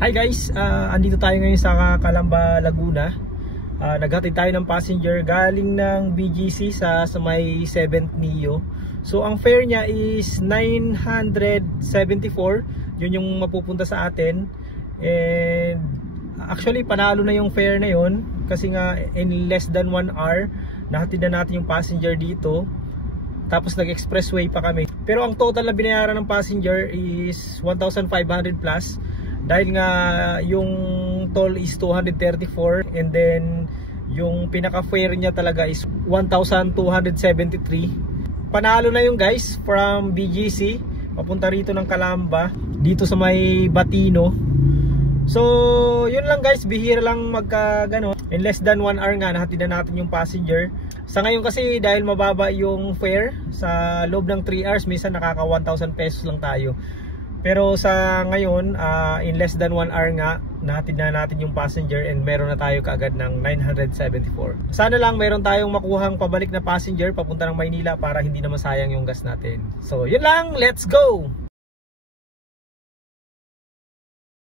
Hi guys, andito tayo ngayon sa Calamba, Laguna. Naghatid tayo ng passenger galing ng BGC sa may 7th Neo. So ang fare niya is 974. Yun yung mapupunta sa atin. And actually panalo na yung fare na yun kasi nga in less than 1 hour nahatid na natin yung passenger dito. Tapos nag-expressway pa kami. Pero ang total na binayaran ng passenger is 1,500 plus. Dahil nga yung toll is 234 and then yung pinaka-fare niya talaga is 1,273. Panalo na yung guys from BGC papunta rito ng Calamba dito sa may Batino. So yun lang guys, bihira lang magka gano. In less than 1 hour nga nahatid na natin yung passenger. Sa ngayon kasi dahil mababa yung fare, sa loob ng 3 hours minsan nakaka 1,000 pesos lang tayo. Pero sa ngayon, in less than 1 hour nga, nahatid na natin yung passenger and meron na tayo kaagad ng 974. Sana lang meron tayong makuhang pabalik na passenger papunta ng Maynila para hindi na masayang yung gas natin. So yun lang, let's go!